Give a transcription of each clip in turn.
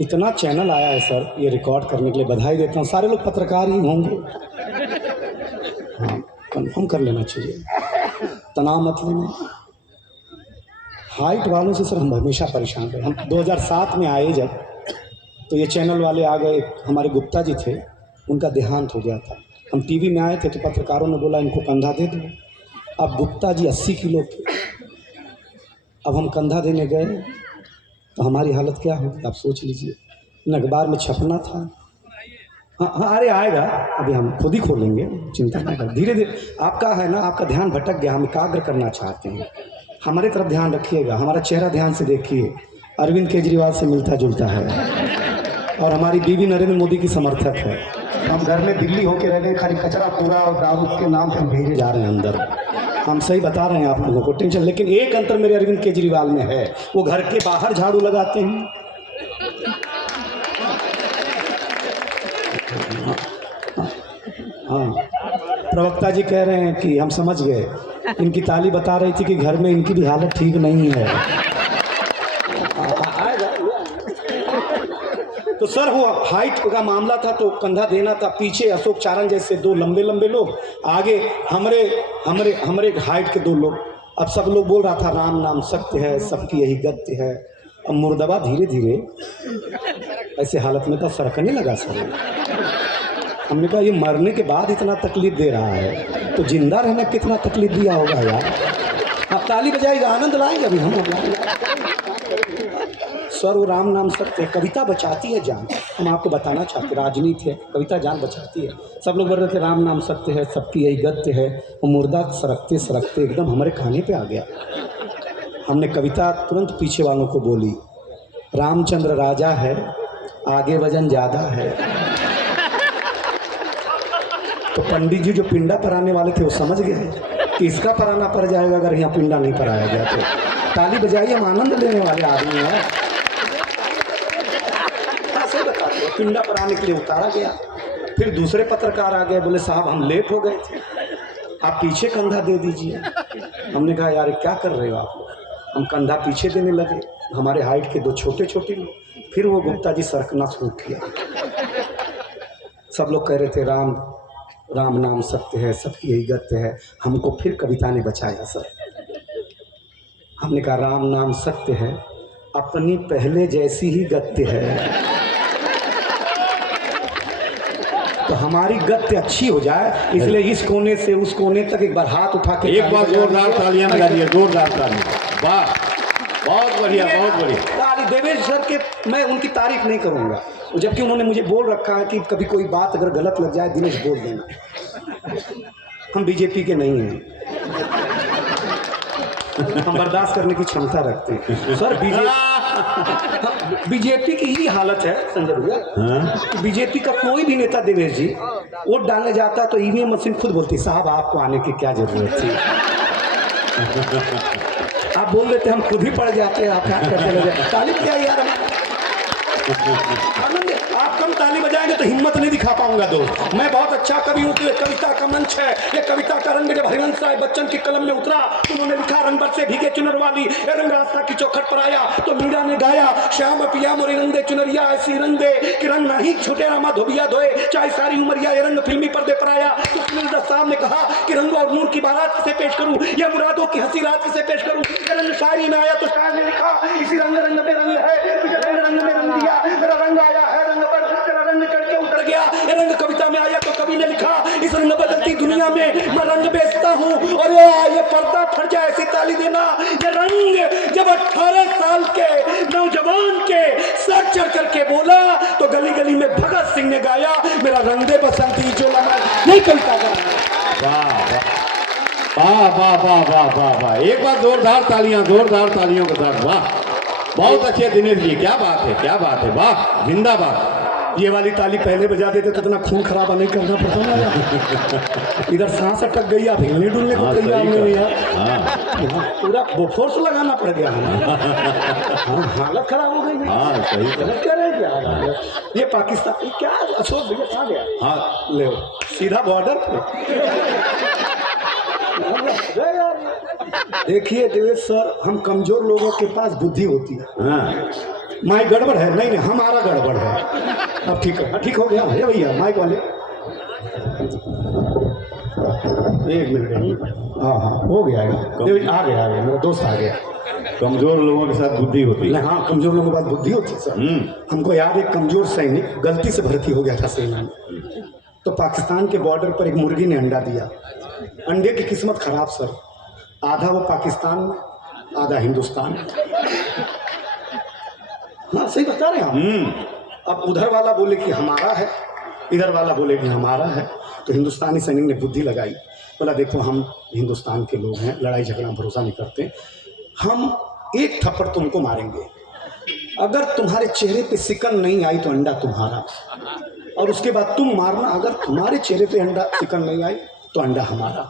इतना चैनल आया है सर ये रिकॉर्ड करने के लिए, बधाई देता हूँ। सारे लोग पत्रकार ही होंगे। हाँ, कन्फर्म कर लेना चाहिए, तनाव मत लेना। हाइट वालों से सर हम हमेशा परेशान रहे। हम 2007 में आए जब, तो ये चैनल वाले आ गए, हमारे गुप्ता जी थे, उनका देहांत हो गया था। हम टीवी में आए थे तो पत्रकारों ने बोला इनको कंधा दे दो। अब गुप्ता जी 80 किलो थे, अब हम कंधा देने गए तो हमारी हालत क्या होगी आप सोच लीजिए। इन अखबार में छपना था। हाँ हाँ, अरे आएगा, अभी हम खुद ही खोलेंगे, चिंता ना कर, धीरे धीरे। आपका है ना, आपका ध्यान भटक गया, हम एकाग्र करना चाहते हैं। हमारे तरफ ध्यान रखिएगा, हमारा चेहरा ध्यान से देखिए, अरविंद केजरीवाल से मिलता जुलता है और हमारी बीवी नरेंद्र मोदी की समर्थक है। हम घर में दिल्ली होके रह गए, खाली कचरा कूड़ा और दारू के नाम पर भेजे जा रहे हैं अंदर। हम सही बता रहे हैं आप लोगों को, टेंशन। लेकिन एक अंतर मेरे अरविंद केजरीवाल में है, वो घर के बाहर झाड़ू लगाते हैं। हाँ, प्रवक्ता जी कह रहे हैं कि हम समझ गए, इनकी ताली बता रही थी कि घर में इनकी भी हालत ठीक नहीं है। तो सर वो हाइट का मामला था तो कंधा देना था, पीछे अशोक चारण जैसे दो लंबे लंबे लोग, आगे हमरे हमरे हमरे हाइट के दो लोग। अब सब लोग बोल रहा था राम नाम सत्य है, सबकी यही गद्य है। अब मुर्दाबा धीरे धीरे ऐसे हालत में तो सरकने लगा सर। हमने कहा ये मरने के बाद इतना तकलीफ दे रहा है तो जिंदा रहने कितना तकलीफ दिया होगा यार। आप ताली बजाएगा, आनंद लाएगा भी हम। सर वो राम नाम सत्य है, कविता बचाती है जान। हम आपको बताना चाहते, राजनीति है, कविता जान बचाती है। सब लोग बोल रहे थे राम नाम सत्य है, सबकी यही गद्य है। वो मुर्दा सरकते सरकते एकदम हमारे खाने पे आ गया। हमने कविता तुरंत पीछे वालों को बोली, रामचंद्र राजा है, आगे वजन ज़्यादा है। तो पंडित जी जो पिंडा पराने वाले थे वो समझ गए कि इसका पराना पड़ जाएगा अगर यहाँ पिंडा नहीं पराया गया तो। ताली बजाइए, हम आनंद लेने वाले आदमी हैं। ऐसे बताते हो, पिंडा पराने के लिए उतारा गया। फिर दूसरे पत्रकार आ गए, बोले साहब हम लेट हो गए थे, आप पीछे कंधा दे दीजिए। हमने कहा यार क्या कर रहे हो आप। हम कंधा पीछे देने लगे, हमारे हाइट के दो छोटे छोटे लोग। फिर वो गुप्ता जी सरकना शुरू किया। सब लोग कह रहे थे राम राम नाम सत्य है, सबकी यही गत्य है। हमको फिर कविता ने बचाया सर। हमने कहा राम नाम सत्य है, अपनी पहले जैसी ही गत्य है। तो हमारी गत्य अच्छी हो जाए, इसलिए इस कोने से उस कोने तक एक बार हाथ उठा के एक बार जोरदार तालियां लगा दिए, जोरदार तालियां। वाह, बहुत बढ़िया, बहुत बढ़िया। देवेश सर के मैं उनकी तारीफ नहीं करूंगा, जबकि उन्होंने मुझे बोल रखा है कि कभी कोई बात अगर गलत लग जाए दिनेश बोल देना। हम बीजेपी के नहीं हैं, हम बर्दाश्त करने की क्षमता रखते हैं सर। बीजेपी की ही हालत है संजय भैया। बीजेपी का कोई भी नेता देवेश जी वोट डालने जाता है तो ईवीएम मशीन खुद बोलती साहब आपको आने की क्या जरूरत थी। आप बोल देते हम खुद ही पड़ जाते हैं, आप क्या करते लगे। ताली क्या यार, आप कम ताली बजाएंगे तो हिम्मत नहीं दिखा पाऊंगा दोस्त। मैं बहुत अच्छा कवि हूँ, तो कविता का मंच है। ये कविता का रंग जब हरिवंश राय बच्चन की कलम में उतरा तो उन्होंने लिखा रंग बरसे भीगे चुनर वाली, ये रंग रास्ता की चौखट पर आया तो मीरा ने गाया, श्याम पिया मोरे रंग दे चुनरिया ऐसी रंग दे कि रंग नहीं छूटे रामा धोबिया धोए, चाहे सारी उमरिया ये रंग फिल्मी पर्दे पर आया। तो सुनील दत्त साहब ने कहा कि रंगों और नूर की बारात किसे पेश करूं, या मुरादों की हंसी रात किसे पेश करूं। ये रंग शायरी में आया तो शायर ने लिखा, इसी रंग रंग में रंग है, तुझे रंग रंग में रंग दिया, मेरा रंग आया है रंग पर, तेरा रंग करके उतर गया। ये रंग कविता में आया तो कवि ने लिखा, इस रंग बदलती दुनिया में मैं रंग बेचता हूँ और ये पर्दा फट जाए ऐसी ताली देना। ये रंग जब 18 साल के नौजवान के सर चढ़ करके बोला तो गली गली में भगत सिंह ने गाया, मेरा रंग दे बसंती जो नहीं कविता का। वाह वाह वाह वाह वाह वाह, एक बार जोरदार तालियां, जोरदार तालियों के साथ। वाह, बहुत अच्छे दिनेश जी, क्या बात है, क्या बात है, वाह, जिंदाबाद। ये वाली ताली पहले बजा देते तो इतना खून खराबा नहीं करना पड़ता ना। इधर सांस अटक गई, आप हिलने डुलने को तैयार नहीं यार। पूरा फोर्स लगाना पड़ गया हमें। हालत खराब हो गई। सही कह रहे हैं ये पाकिस्तान क्या अशोक भैया कहाँ गया। हाँ ले सीधा बॉर्डर पे। देखिए देवेश सर, हम कमजोर लोगों के पास बुद्धि होती है, माइक गड़बड़ है? नहीं नहीं, हमारा गड़बड़ है। अब ठीक है, ठीक हो गया है भैया। माइक वाले एक मिनट। हाँ हाँ, हो गया है। आ गया मेरा दोस्त आ गया। कमजोर लोगों के साथ बुद्धि होती है। हाँ, कमजोर लोगों के पास बुद्धि होती है सर। हमको याद, एक कमजोर सैनिक गलती से भर्ती हो गया था सेना में, तो पाकिस्तान के बॉर्डर पर एक मुर्गी ने अंडा दिया। अंडे की किस्मत खराब सर, आधा वो पाकिस्तान में, आधा हिंदुस्तान में। हाँ सही बता रहे हैं आप। अब उधर वाला बोले कि हमारा है, इधर वाला बोले कि हमारा है। तो हिंदुस्तानी सैनिक ने बुद्धि लगाई, बोला देखो हम हिंदुस्तान के लोग हैं, लड़ाई झगड़ा भरोसा नहीं करते, हम एक थप्पड़ तुमको मारेंगे, अगर तुम्हारे चेहरे पे सिकन नहीं आई तो अंडा तुम्हारा, और उसके बाद तुम मारना, अगर तुम्हारे चेहरे पे अंडा सिकन नहीं आई तो अंडा हमारा।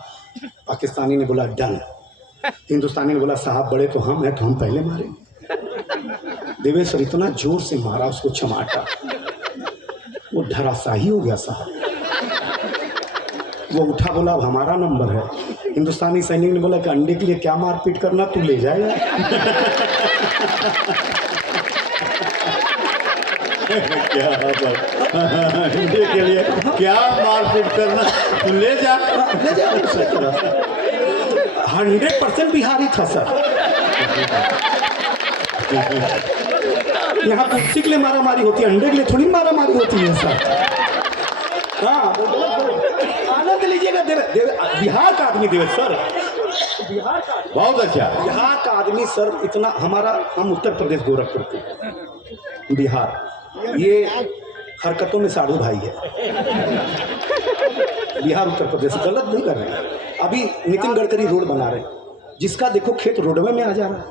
पाकिस्तानी ने बोला डन। हिंदुस्तानी ने बोला साहब बड़े तो हम हैं, तो हम पहले मारेंगे। देवेश्वर इतना जोर से मारा उसको चमाटा, वो धराशाही हो गया साहब। वो उठा, बोला अब हमारा नंबर है। हिंदुस्तानी सैनिक ने बोला कि अंडे के लिए क्या मारपीट करना, तू ले जाएगा। क्या अंडे के लिए क्या मारपीट करना, तू ले जा। 100% बिहारी था सर। यहाँ कुर्सी के लिए मारा मारी होती है, अंडे के लिए थोड़ी मारा मारी होती है सर। हाँ, आनंद लीजिएगा। बिहार का आदमी देवे सर, बिहार का बहुत अच्छा। बिहार का आदमी सर इतना, हमारा, हम उत्तर प्रदेश गोरखपुर के, बिहार ये हरकतों में साधु भाई है। बिहार उत्तर प्रदेश गलत नहीं कर रहे हैं। अभी नितिन गडकरी रोड बना रहे हैं, जिसका देखो खेत रोडवे में आ जा रहा है,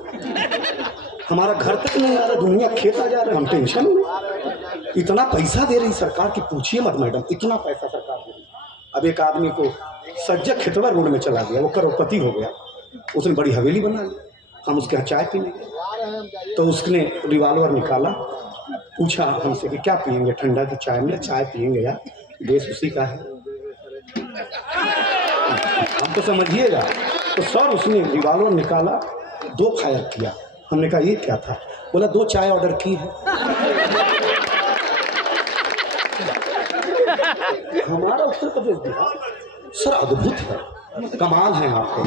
हमारा घर तक नहीं आ रहा, दुनिया खेत आ जा रहा है, हम टेंशन में। इतना पैसा दे रही सरकार की पूछिए मत मैडम, इतना पैसा सरकार दे रही। अब एक आदमी को सज्जक खेतवा रोड में चला गया, वो करोड़पति हो गया, उसने बड़ी हवेली बना ली, हम उसके यहाँ चाय पीने गए, तो उसने रिवॉल्वर निकाला, पूछा हमसे कि क्या पियेंगे, ठंडा की चाय में? चाय पियेंगे यार, देश उसी का है, हम तो समझिएगा। तो सर उसने रिवॉल्वर निकाला, 2 फायर किया। हमने कहा ये क्या था? बोला 2 चाय ऑर्डर की है। हमारा उत्तर प्रदेश बिहार सर अद्भुत है, कमाल है आपको।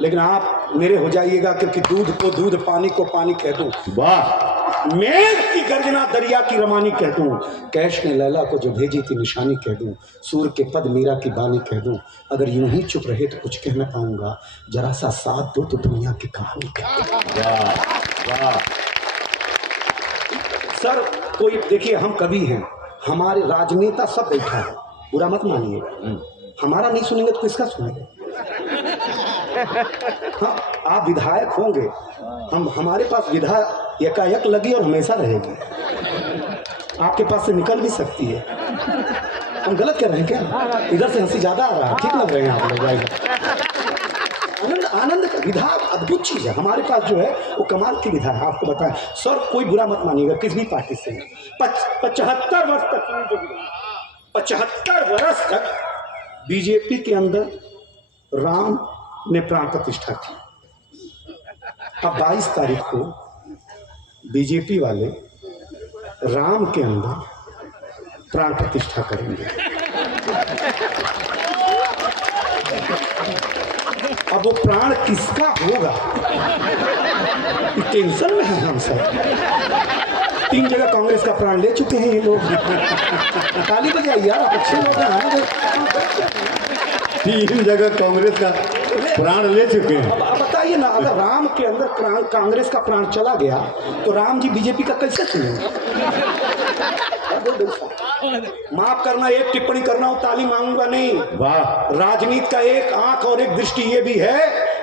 लेकिन आप मेरे हो जाइएगा, क्योंकि दूध को दूध, पानी को पानी कह दूं, वाह, मेघ की गर्जना दरिया की रवानी कह दूं, कैश ने लैला को जो भेजी थी निशानी कह दूं, सूर के पद मीरा की बानी कह दूं, अगर यूं ही चुप रहे तो कुछ कह न पाऊंगा, जरा सा साथ दो तो दुनिया की कहानी कह दूं। वाह। सर कोई देखिए, हम कवि हैं, हमारे राजनेता सब बैठा है, बुरा मत मानिए, हमारा नहीं सुनेंगे तो किसका सुनेंगे? हाँ, आप विधायक होंगे, हमारे पास विधा एकाएक लगी और हमेशा रहेगी, आपके पास से निकल भी सकती है। हम गलत कर रहे हैं क्या? इधर से हंसी ज्यादा आ रहा है, ठीक लग रहे हैं आप लोग? आनंद, आनंद का विधा अद्भुत चीज है, हमारे पास जो है वो कमाल की विधा है। आपको बताएं सर, कोई बुरा मत मानिएगा किस भी पार्टी से, 75 वर्ष तक, 75 वर्ष तक बीजेपी के अंदर राम ने प्राण प्रतिष्ठा की। अब 22 तारीख को बीजेपी वाले राम के अंदर प्राण प्रतिष्ठा करेंगे। अब वो प्राण किसका होगा, टेंशन में है हम सब। 3 जगह कांग्रेस का प्राण ले चुके हैं ये लोग। ताली बजाइए यार, आप अच्छे लोग हैं। 3 जगह कांग्रेस का प्राण ले चुके हैं। अब बताइए ना, अगर राम के अंदर कांग्रेस का प्राण चला गया तो राम जी बीजेपी का कैसे चुनेंगे? माफ करना, एक टिप्पणी करना हूं, ताली मांगूंगा नहीं। वाह। राजनीति का एक आंख और एक दृष्टि ये भी है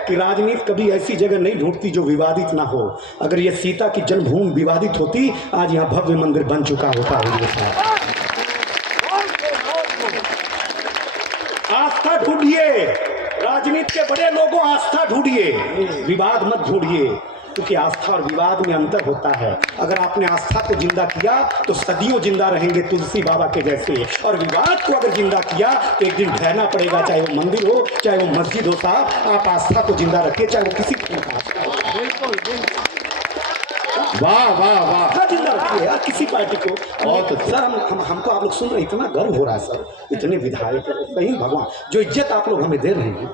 कि राजनीति कभी ऐसी जगह नहीं ढूंढती जो विवादित ना हो। अगर ये सीता की जन्मभूमि विवादित होती, आज यहाँ भव्य मंदिर बन चुका होता है। आस्था ढूंढिए, राजनीति के बड़े लोगों आस्था ढूंढिए, विवाद मत ढूंढिए, क्योंकि आस्था और विवाद में अंतर होता है। अगर आपने आस्था को जिंदा किया तो सदियों जिंदा रहेंगे तुलसी बाबा के जैसे, और विवाद को अगर जिंदा किया तो एक दिन ढहना पड़ेगा, चाहे वो मंदिर हो चाहे वो मस्जिद हो। साहब, आप आस्था को जिंदा रखिए, चाहे वो किसी की आस्था हो। वाह वाह वाह, हाँ, जिंदा रखिए यार किसी पार्टी को। बहुत अच्छा। सर हमको आप लोग सुन रहे हैं, इतना गर्व हो रहा है सर, इतने विधायक सही भगवान, जो इज्जत आप लोग हमें दे रहे हैं,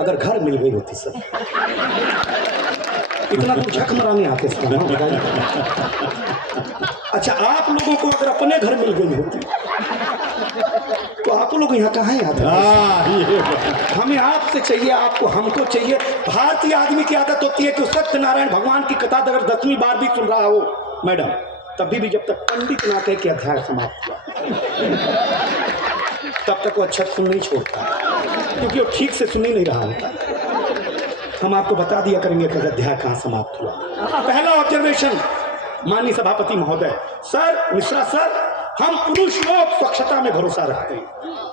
अगर घर मिल गई होती सर, इतना दूर झक मराने आते सर, हाँ बताइए। अच्छा, आप लोगों को अगर अपने घर मिल गई होती तो आप लोग यहाँ कहाँ आते? ये हमें आपसे चाहिए, आपको हमको चाहिए। भारतीय आदमी की आदत होती है कि सत्यनारायण भगवान की कथा अगर 10वीं बार भी सुन रहा हो मैडम, तभी भी जब तक पंडित ना कहे कि अध्याय समाप्त हुआ तब तक वो अच्छा सुन नहीं छोड़ता, क्योंकि वो ठीक से सुन ही नहीं रहा होता। हम आपको बता दिया करेंगे कि अध्याय कहाँ समाप्त हुआ। पहला ऑब्जर्वेशन, माननीय सभापति महोदय, सर, मिश्रा सर, हम पुरुष लोग स्वच्छता में भरोसा रखते हैं,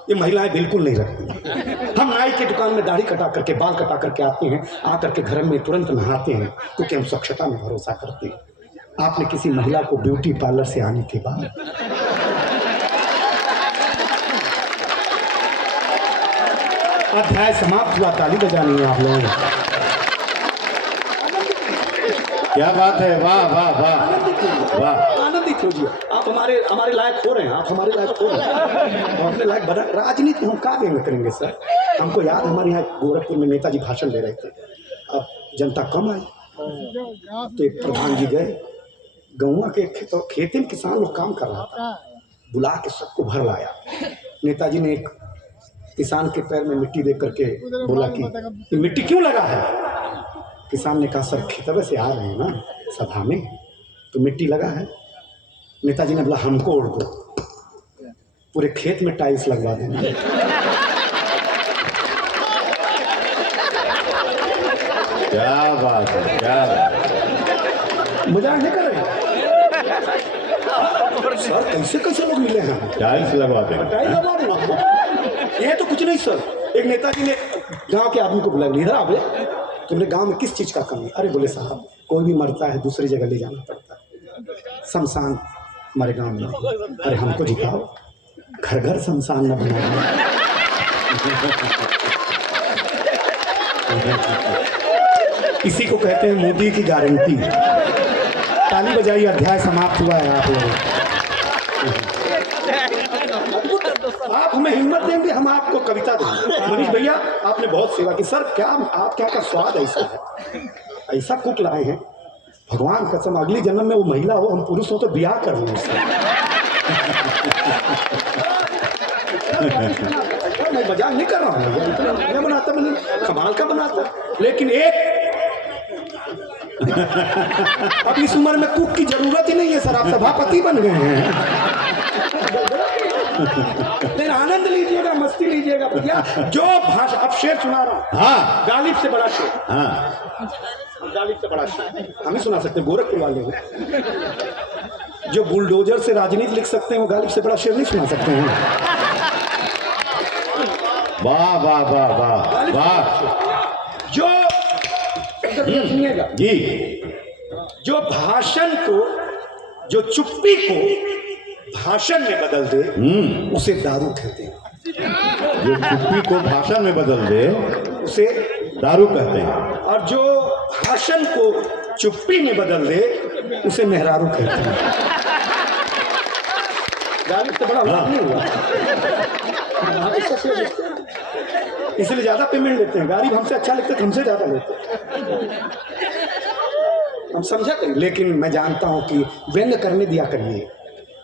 ये महिलाएं बिल्कुल नहीं रखती। हम नाई की दुकान में दाढ़ी कटा करके, बाल कटा करके आते हैं, आकर के घर में तुरंत नहाते हैं, क्योंकि हम स्वच्छता में भरोसा करते हैं। आपने किसी महिला को ब्यूटी पार्लर से आने के बाद अध्याय समाप्त हुआ, ताली बजानी है आप लोगों ने। क्या बात है, वाह वाह वाह वाह, आनंदित होजिए, आप हमारे लायक हो रहे हैं, आप हमारे लायक हो रहे हैं, और अपने लायक बना। राजनीति हम क्या व्यंग करेंगे सर? हमको याद, हमारे यहाँ गोरखपुर में नेताजी भाषण दे रहे थे, अब जनता कम आई तो एक प्रधान जी गए, गौवा के खेत में किसान लोग काम कर रहा था, बुला के सबको भर लाया। नेताजी ने एक किसान के पैर में मिट्टी देख करके बोला कि ये मिट्टी क्यों लगा है? किसान ने कहा, सर खेतवे से आ रहे हैं ना सभा में, तो मिट्टी लगा है। नेताजी ने बोला, हमको उड़ दो, पूरे खेत में टाइल्स लगवा देना। क्या बात है, क्या मजाक नहीं कर रहे सर? कैसे कैसे लोग मिले हैं? टाइल्स लगवाते हैं। टाइल्स लगवा देना, ये तो कुछ नहीं सर। एक नेताजी ने गांव के आदमी को बुलाया, इधर आ बे, तुमने गांव में किस चीज का कमी? अरे बोले साहब, कोई भी मरता है दूसरी जगह ले जाना पड़ता है, शमशान हमारे गांव में। अरे हमको जिताओ, घर घर शमशान न बनाओ। इसी को कहते हैं मोदी की गारंटी। ताली बजाइए, अध्याय समाप्त हुआ है। आप लोग, आप हमें हिम्मत देंगे, हम आपको कविता देंगे। मनीष भैया, आपने बहुत सेवा की सर। क्या आप क्या का स्वाद ऐसा है, ऐसा कुक लाए हैं, भगवान कसम, अगली जन्म में वो महिला हो, हम पुरुष हो तो ब्याह कर लें उससे। मैं मजाक नहीं कर रहा हूँ, मैं बनाता, मैंने कमाल का बनाता। लेकिन एक अब इस उम्र में कुक की जरूरत ही नहीं है सर, आप सभापति बन गए हैं। लेकिन आनंद लीजिएगा, मस्ती लीजिएगा भैया। जो भाषा, अब शेर सुना रहा हूँ, हाँ, गालिब से बड़ा शेर, हाँ, गालिब से बड़ा शेर हम ही सुना सकते हैं, गोरखपुर वाले हैं। जो बुलडोजर से राजनीति लिख सकते हैं, वो गालिब से बड़ा शेर नहीं सुना सकते हैं। वाह वाह वाह वाह वाह, जो सुनिएगा जी, जो भाषण को, जो चुप्पी को भाषण में बदल दे, उसे दारू कहते हैं। जो चुप्पी को भाषण में बदल दे, उसे दारू कहते हैं। और जो भाषण को चुप्पी में बदल दे, उसे मेहरारू कहते हैं। गालिब से बड़ा लाभ नहीं हुआ, इसलिए ज्यादा पेमेंट लेते हैं। गालिब हमसे अच्छा लिखते तो हमसे ज्यादा लेते हैं, हम समझा करें। लेकिन मैं जानता हूं कि व्यंग करने दिया करिए।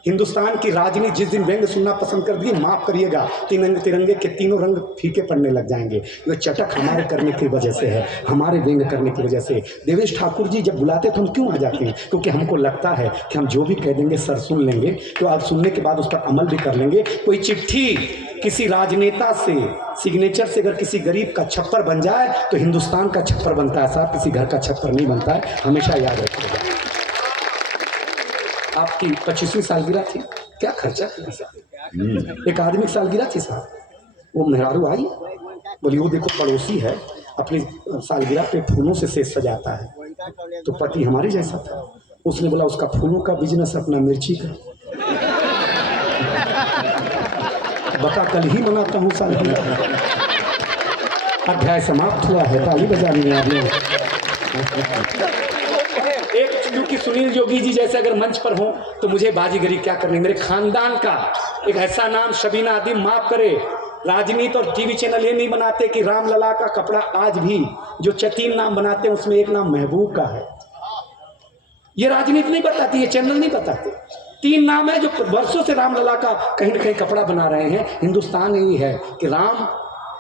हिंदुस्तान की राजनीति जिस दिन व्यंग सुनना पसंद कर दिए, माफ करिएगा, तिरंगे के तीनों रंग फीके पड़ने लग जाएंगे। ये चटक हमारे करने की वजह से है, हमारे व्यंग करने की वजह से। देवेश ठाकुर जी जब बुलाते तो हम क्यों आ जाते हैं? क्योंकि हमको लगता है कि हम जो भी कह देंगे सर सुन लेंगे, तो आप सुनने के बाद उस पर अमल भी कर लेंगे। कोई चिट्ठी किसी राजनेता से सिग्नेचर से अगर किसी गरीब का छप्पर बन जाए तो हिंदुस्तान का छप्पर बनता है साहब, किसी घर का छप्पर नहीं बनता है, हमेशा याद रखिएगा। आपकी 25वीं सालगिरह थी, क्या खर्चा किया साहब? एक आदमी की सालगिरह थी साहब, वो मेहरारू आई, बोली वो देखो पड़ोसी है, अपनी सालगिरह पे फूलों से सेज सजाता है, तो पति हमारे जैसा था। उसने बोला उसका फूलों का बिजनेस, अपना मिर्ची का। बता, कल ही मनाता हूँ सालगिरह। अध्याय समाप्त हुआ है, ताली बजानी है आप लोग। एक क्योंकि सुनील जोगी जी जैसे अगर मंच पर हों तो मुझे बाजीगरी क्या करनी। मेरे खानदान का एक ऐसा नाम शबीना आदिम, माफ करे, राजनीति और टीवी चैनल ये नहीं बनाते कि रामलला का कपड़ा आज भी जो 3 नाम बनाते हैं उसमें एक नाम महबूब का है। ये राजनीति नहीं बताती, ये चैनल नहीं बताते। 3 नाम है जो वर्षों से रामलला का कहीं ना कहीं कपड़ा बना रहे हैं। हिंदुस्तान यही है कि राम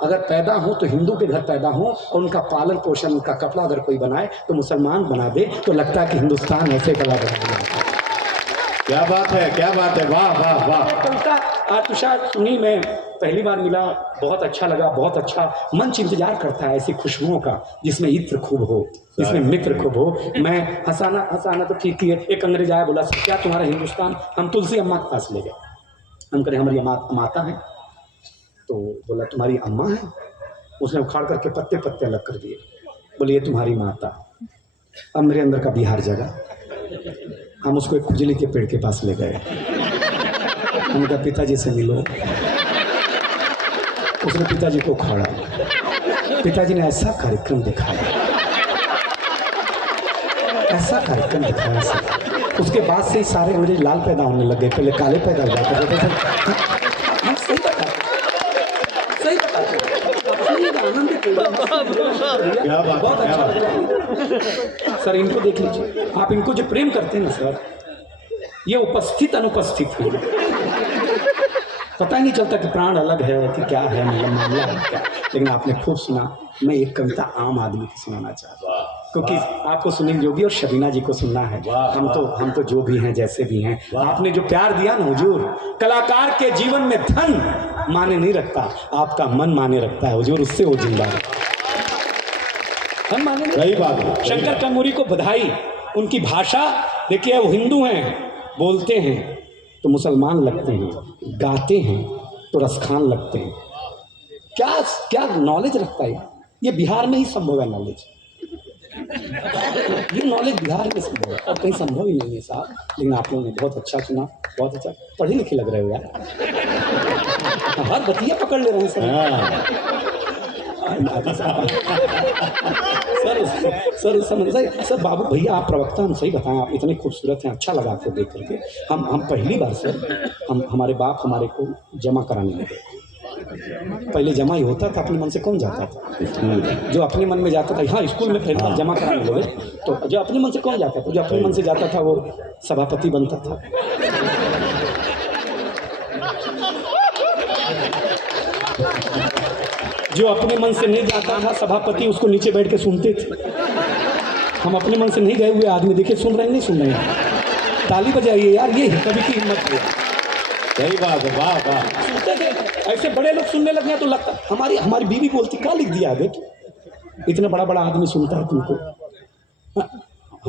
अगर पैदा हो तो हिंदू के घर पैदा हो, और उनका पालन पोषण, उनका कपड़ा अगर कोई बनाए तो मुसलमान बना दे, तो लगता है कि हिंदुस्तान ऐसे कला बना। क्या बात है, क्या बात है, वाह वाह वाह। कविता तुषार सुनी, मैं पहली बार मिला, बहुत अच्छा लगा, बहुत अच्छा। मंच इंतजार करता है ऐसी खुशबुओं का जिसमें इत्र खूब हो, जिसमें मित्र खूब हो। मैं हंसाना तो ठीक ही है। एक अंग्रेज आया, बोला क्या तुम्हारा हिंदुस्तान? हम तुलसी अम्मा के पास ले गए। हम करें हमारी माता है, तो बोला तुम्हारी अम्मा है? उसने उखाड़ करके पत्ते पत्ते अलग कर दिए, बोले ये तुम्हारी माता। अब मेरे अंदर का बिहार जगा। हम उसको एक खुजली के पेड़ के पास ले गए। उनका पिताजी से मिलो। उसने पिताजी को उखाड़ा। पिताजी ने ऐसा कार्यक्रम दिखाया, ऐसा कार्यक्रम दिखाया सर। उसके बाद से ही सारे अंग्रेज लाल पैदा होने लग गए, पहले काले पैदा हो जाते थे। सही बताते बहुत अच्छा लगा सर। इनको देख लीजिए आप, इनको जो प्रेम करते हैं ना सर, ये उपस्थित अनुपस्थित है, पता ही नहीं चलता कि प्राण अलग है कि क्या है, मतलब मामला है क्या। लेकिन आपने खूब सुना। मैं एक कविता आम आदमी की सुनाना चाहता हूँ, क्योंकि आपको सुनील जोगी और शबीना जी को सुनना है। हम तो जो भी हैं, जैसे भी हैं, आपने जो प्यार दिया ना हुजूर, कलाकार के जीवन में धन माने नहीं रखता, आपका मन माने रखता है हुजूर, उससे वो जिंदा है। धन माने नहीं। सही बात है। शंकर कंगूरी को बधाई। उनकी भाषा देखिए, वो हिंदू हैं, बोलते हैं तो मुसलमान लगते हैं, गाते हैं तो रसखान लगते हैं। क्या क्या नॉलेज रखता है ये बिहार में ही संभव है नॉलेज। ये नॉलेज बिहार में संभव है और कहीं संभव ही नहीं है साहब। लेकिन आप लोगों ने बहुत अच्छा सुना, बहुत अच्छा। पढ़े लिखे लग रहे हो यार, हर बतिया पकड़ ले रहे हैं सर। सर बाबू भैया आप प्रवक्ता, हम सही बताएं, आप इतने खूबसूरत हैं, अच्छा लगा आपको देख करके। हम पहली बार सर, हमारे बाप हमारे को जमा कराने लगे। पहले जमा ही होता था, अपने मन से कौन जाता था? जो अपने मन में जाता था, हाँ स्कूल में पहले जमा कराने लगे, तो जो अपने मन से कौन जाता था? जो अपने मन से जाता था वो सभापति बनता था। जो अपने मन से नहीं जाता था सभापति, उसको नीचे बैठ के सुनते थे। हम अपने मन से नहीं गए हुए आदमी देखे, सुन रहे हैं नहीं सुन रहे हैं, ताली बजाइए यार, ये कवि की हिम्मत है। सही बात है, वाह वाह। सुनते थे ऐसे बड़े लोग सुनने लग गए तो लगता हमारी बीवी बोलती क्या लिख दिया बेट, इतना बड़ा बड़ा आदमी सुनता है तुमको।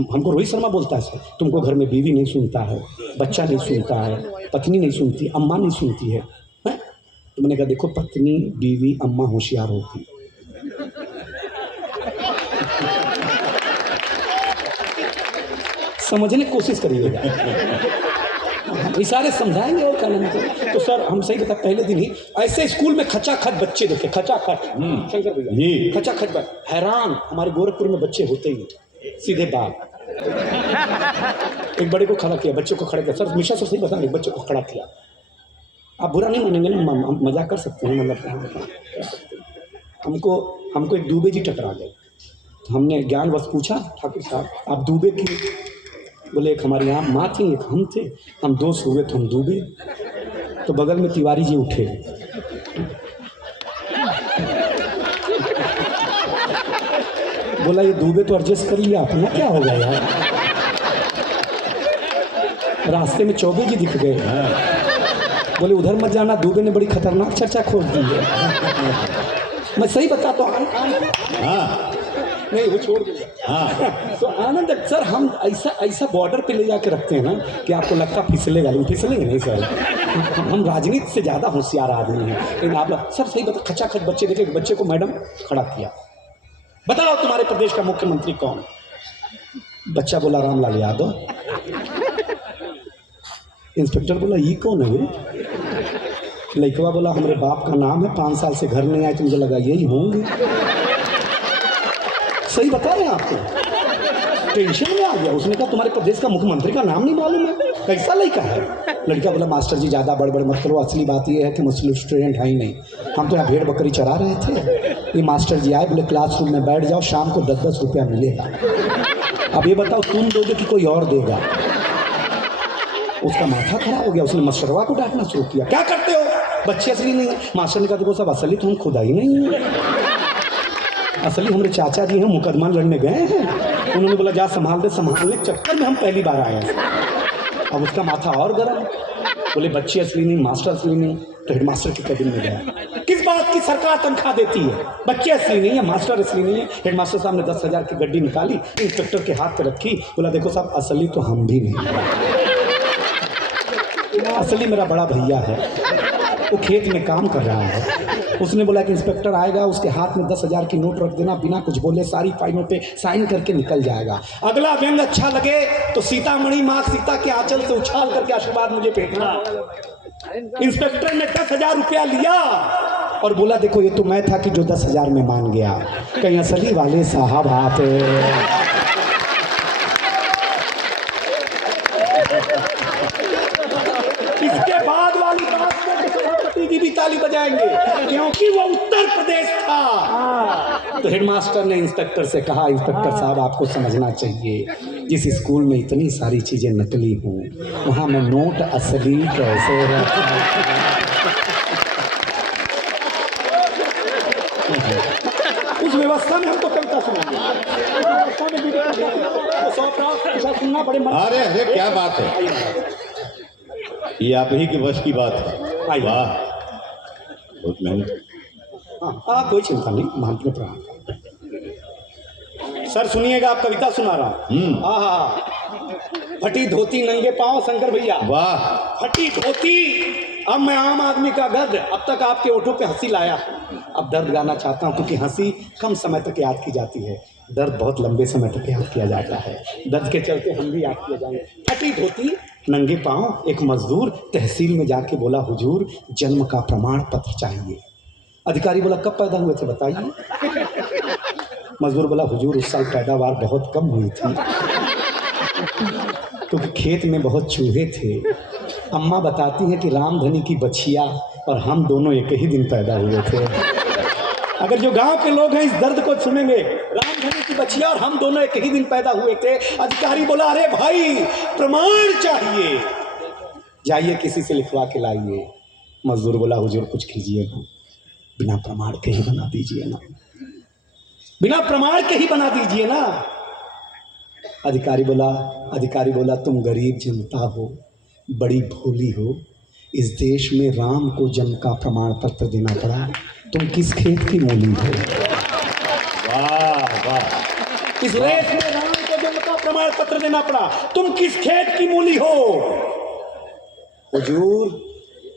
हमको रोहित शर्मा बोलता है सर, तुमको घर में बीवी नहीं सुनता है, बच्चा नहीं सुनता है, पत्नी नहीं सुनती, अम्मा नहीं सुनती है। तो मैंने कहा देखो, पत्नी बीवी अम्मा होशियार होती, समझने की कोशिश करिएगा, इशारे समझाएंगे और क्या नहीं। तो सर हम सही बता, पहले दिन ही ऐसे स्कूल में खचाखच बच्चे देखे, खचाखच शंकर भैया, खचाखच हैरान। हमारे गोरखपुर में बच्चे होते ही सीधे बाल। एक बड़े को खड़ा किया, बच्चों को खड़ा किया। सर हमेशा सर सही बता रहे, बच्चों को खड़ा किया। आप बुरा नहीं मानेंगे ना, हम मजाक कर सकते हैं, मतलब हमको एक दूबे जी टकरा गए। तो हमने ज्ञानवश पूछा, ठाकुर साहब आप दूबे की? बोले एक हमारे यहाँ माँ थी, एक हम थे, हम दोस्त हुए तो हम डूबे। तो बगल में तिवारी जी उठे, बोला ये डूबे तो एडजस्ट कर लिया अपना, क्या हो गया यार? रास्ते में चौबे जी दिख गए, बोले उधर मत जाना, डूबे ने बड़ी खतरनाक चर्चा खोल दी है। मैं सही बताता हूँ, नहीं वो छोड़ दिया। हाँ। तो आनंद सर, हम ऐसा बॉर्डर पे ले जाके रखते हैं ना कि आपको लगता फिसलेगा, लेकिन फिसलेंगे नहीं सर। हम राजनीति से ज़्यादा होशियार आदमी हैं। लेकिन आप सर सही बता, खचाखच बच्चे देखे, बच्चे को मैडम खड़ा किया, बताओ तुम्हारे प्रदेश का मुख्यमंत्री कौन? बच्चा बोला रामलाल यादव। इंस्पेक्टर बोला ये कौन है वे? लड़कवा बोला हमारे बाप का नाम है, 5 साल से घर नहीं आए तो मुझे लगा यही होंगे। सही बता रहे हैं आपको। टेंशन में आ गया। उसने कहा तुम्हारे प्रदेश का मुख्यमंत्री का नाम नहीं मालूम है, कैसा लड़का है? लड़का बोला मास्टर जी ज़्यादा बड़बड़ मत करो, असली बात ये है कि मुस्लिम स्टूडेंट है ही नहीं, हम तो यहाँ भेड़ बकरी चरा रहे थे। ये मास्टर जी आए, बोले क्लासरूम में बैठ जाओ, शाम को 10-10 रुपया मिलेगा। अब ये बताओ तुम दोगे कि कोई और देगा? उसका माथा खराब हो गया, उसने मास्टरवा को डांटना शुरू किया, क्या करते हो, बच्चे असली नहीं है। मास्टर ने कहा देखो सब असली तो हम खुदा ही नहीं है, असली हमारे चाचा जी हैं, मुकदमा लड़ने गए हैं। उन्होंने बोला जा संभाल दे, संभालने के चक्कर में हम पहली बार आए हैं। अब उसका माथा और गर्म, बोले बच्चे असली नहीं, मास्टर असली नहीं। तो हेडमास्टर के कैबिन में गया, किस बात की सरकार तनख्वाह देती है, बच्चे असली नहीं है, मास्टर असली नहीं है। हेडमास्टर साहब ने 10,000 की गड्डी निकाली, इंस्पेक्टर के हाथ पे रखी, बोला देखो साहब असली तो हम भी नहीं, असली मेरा बड़ा भैया है, वो खेत में काम कर रहा है। उसने बोला कि इंस्पेक्टर आएगा, उसके हाथ में 10,000 की नोट रख देना, बिना कुछ बोले सारी फाइलों पे साइन करके निकल जाएगा। अगला व्यंग अच्छा लगे तो सीतामढ़ी माँ सीता के आंचल से उछाल करके आशीर्वाद मुझे फेंकना। इंस्पेक्टर ने 10,000 रुपया लिया और बोला देखो ये तो मैं था कि जो 10,000 में मान गया, कहीं असली वाले साहब आते। इसके बाद वाली बात में सभापति की भी ताली बजाएंगे क्योंकि वो उत्तर प्रदेश था। तो हेडमास्टर ने इंस्पेक्टर से कहा इंस्पेक्टर साहब आपको समझना चाहिए, जिस स्कूल में इतनी सारी चीजें नकली हूँ वहाँ मैं नोट असली कैसे उस व्यवस्था में हमको कविता सुनना पड़े। अरे अरे क्या बात है, ये आप ही के वश की बात है। वाह, बहुत मेहनत। हाँ कोई चिंता नहीं, महात्मा प्राण। सर सुनिएगा, आप कविता सुना रहा हूँ। हाँ, फटी धोती नंगे पाँव शंकर भैया। वाह, फटी धोती। अब मैं आम आदमी का गद, अब तक आपके ओठों पे हंसी लाया, अब दर्द गाना चाहता हूँ क्योंकि हंसी कम समय तक याद की जाती है, दर्द बहुत लंबे समय तक याद किया जाता है। दर्द के चलते हम भी याद किया जाएंगे। फटी धोती नंगे पाँव एक मजदूर तहसील में जाके बोला हुजूर जन्म का प्रमाण पत्र चाहिए। अधिकारी बोला कब पैदा हुए थे बताइए। मजदूर बोला हुजूर उस साल पैदावार बहुत कम हुई थी क्योंकि खेत में बहुत चूहे थे। अम्मा बताती हैं कि रामधनी की बछिया और हम दोनों एक ही दिन पैदा हुए थे। अगर जो गांव के लोग हैं इस दर्द को सुनेंगे, रामधनी की बछिया और हम दोनों एक ही दिन पैदा हुए थे। अधिकारी बोला अरे भाई प्रमाण चाहिए, जाइए किसी से लिखवा के लाइए। मजदूर बोला हुजूर कुछ कीजिए ना, बिना प्रमाण के ही बना दीजिए ना, बिना प्रमाण के ही बना दीजिए ना। अधिकारी बोला तुम गरीब जनता हो, बड़ी भोली हो, इस देश में राम को जन्म का प्रमाण पत्र देना पड़ा, तुम किस खेत की मूली हो। वाह वाह, इस देश में राम को जन्म का प्रमाण पत्र देना पड़ा, तुम किस खेत की मूली हो। हुजूर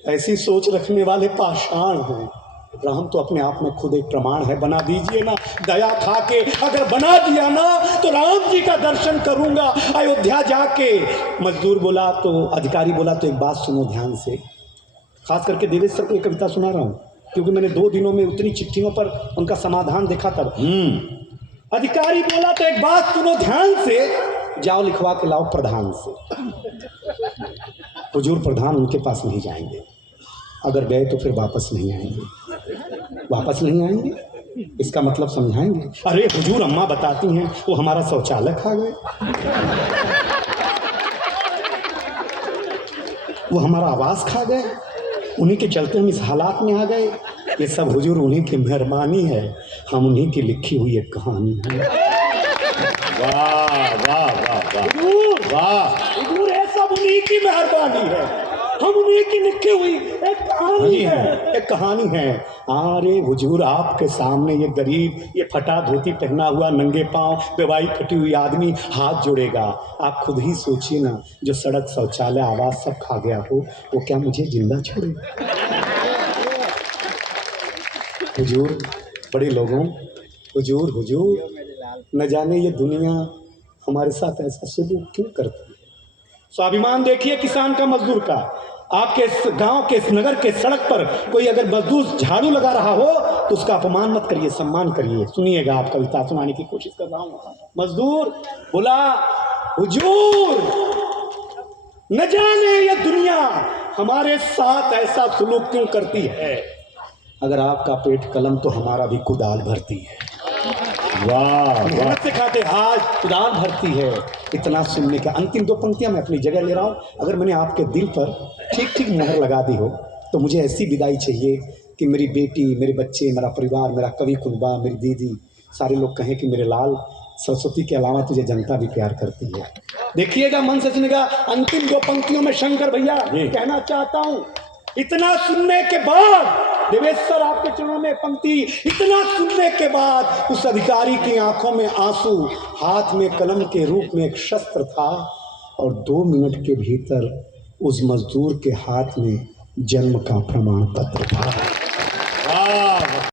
ऐसी सोच रखने वाले पाषाण हैं, राम तो अपने आप में खुद एक प्रमाण है, बना दीजिए ना दया खा के। अगर बना दिया ना तो राम जी का दर्शन करूंगा अयोध्या जाके। मजदूर बोला तो अधिकारी बोला तो एक बात सुनो ध्यान से, खास करके देवेश सर को एक कविता सुना रहा हूँ क्योंकि मैंने 2 दिनों में उतनी चिट्ठियों पर उनका समाधान देखा तब। अधिकारी बोला तो एक बात सुनो ध्यान से, जाओ लिखवा के लाओ प्रधान से। हुजूर प्रधान उनके पास नहीं जाएंगे, अगर गए तो फिर वापस नहीं आएंगे। वापस नहीं आएंगे इसका मतलब समझाएंगे। अरे हुजूर अम्मा बताती हैं वो हमारा शौचालय खा गए, वो हमारा आवास खा गए, उन्हीं के चलते हम इस हालात में आ गए। ये सब हुजूर उन्हीं की मेहरबानी है, हम उन्हीं की लिखी हुई एक कहानी है। वाह वाह वाह वाह वाह, हुजूर ये सब उन्हीं की मेहरबानी है, हम उन्हीं की लिखी हुई एक कहानी है, एक कहानी है। अरे हुजूर आपके सामने ये गरीब, ये फटा धोती पहना हुआ नंगे पांव बेवाई फटी हुई आदमी हाथ जोड़ेगा। आप खुद ही सोचिए ना, जो सड़क शौचालय आवास सब खा गया हो वो क्या मुझे जिंदा छोड़ेगा। हुजूर बड़े लोगों, हुजूर हुजूर न जाने ये दुनिया हमारे साथ ऐसा सुलूक क्यों करती है। स्वाभिमान देखिए किसान का, मजदूर का। आपके इस गांव के, इस नगर के सड़क पर कोई अगर मजदूर झाड़ू लगा रहा हो तो उसका अपमान मत करिए, सम्मान करिए। सुनिएगा, आप कविता सुनाने की कोशिश कर रहा हूं। मजदूर बोला, हुजूर न जाने ये दुनिया हमारे साथ ऐसा सुलूक क्यों करती है, अगर आपका पेट कलम तो हमारा भी कुदाल भरती है। वाह मेहनत से खाते आज कुदाल भरती है। इतना सुनने का, अंतिम दो पंक्तियां मैं अपनी जगह ले रहा हूं। अगर मैंने आपके दिल पर ठीक ठीक मोहर लगा दी हो तो मुझे ऐसी विदाई चाहिए कि मेरी बेटी, मेरे बच्चे, मेरा परिवार, मेरा कवि कुनबा, मेरी दीदी, सारे लोग कहें कि मेरे लाल, सरस्वती के अलावा तुझे जनता भी प्यार करती है। देखिएगा, मन से सुनेगा। अंतिम दो पंक्तियों में शंकर भैया कहना चाहता हूं, इतना सुनने के बाद, देवेश्वर आपके चरणों में पंक्ति, इतना सुनने के बाद उस अधिकारी की आंखों में आंसू, हाथ में कलम के रूप में एक शस्त्र था, और 2 मिनट के भीतर उस मजदूर के हाथ में जन्म का प्रमाण पत्र था।